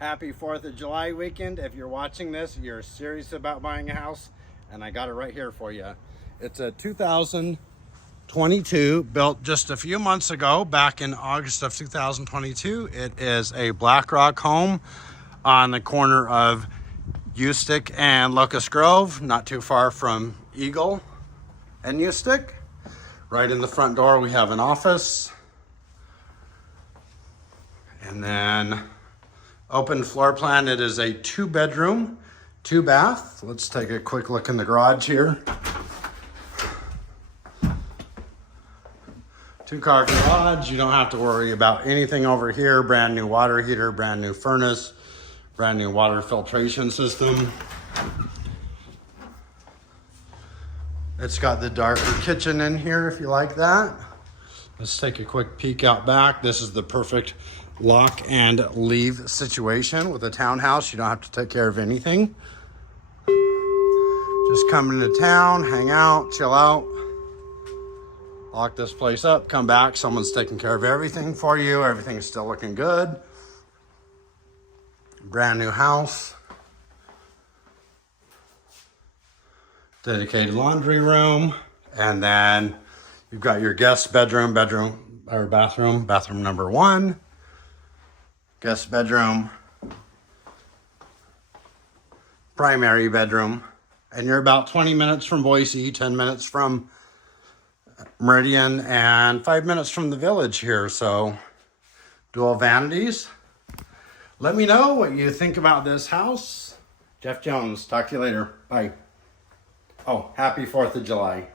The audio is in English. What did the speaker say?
Happy 4th of July weekend. If you're watching this, you're serious about buying a house, and I got it right here for you. It's a 2022, built just a few months ago, back in August of 2022. It is a Black Rock home on the corner of Ustick and Locust Grove, not too far from Eagle and Ustick. Right in the front door, we have an office. And then open floor plan, it is a 2-bedroom, 2-bath. Let's take a quick look in the garage here. 2-car garage, you don't have to worry about anything over here. Brand new water heater, brand new furnace, brand new water filtration system. It's got the darker kitchen in here if you like that. Let's take a quick peek out back. This is the perfect lock and leave situation with a townhouse. You don't have to take care of anything. Just come into town, hang out, chill out, lock this place up, come back. Someone's taking care of everything for you. Everything's still looking good. Brand new house. Dedicated laundry room. And then you've got your guest bathroom number 1. Guest bedroom, primary bedroom, and you're about 20 minutes from Boise, 10 minutes from Meridian, and 5 minutes from the village here. So dual vanities. Let me know what you think about this house. Jeff Jones, talk to you later. Bye. Oh, happy 4th of July.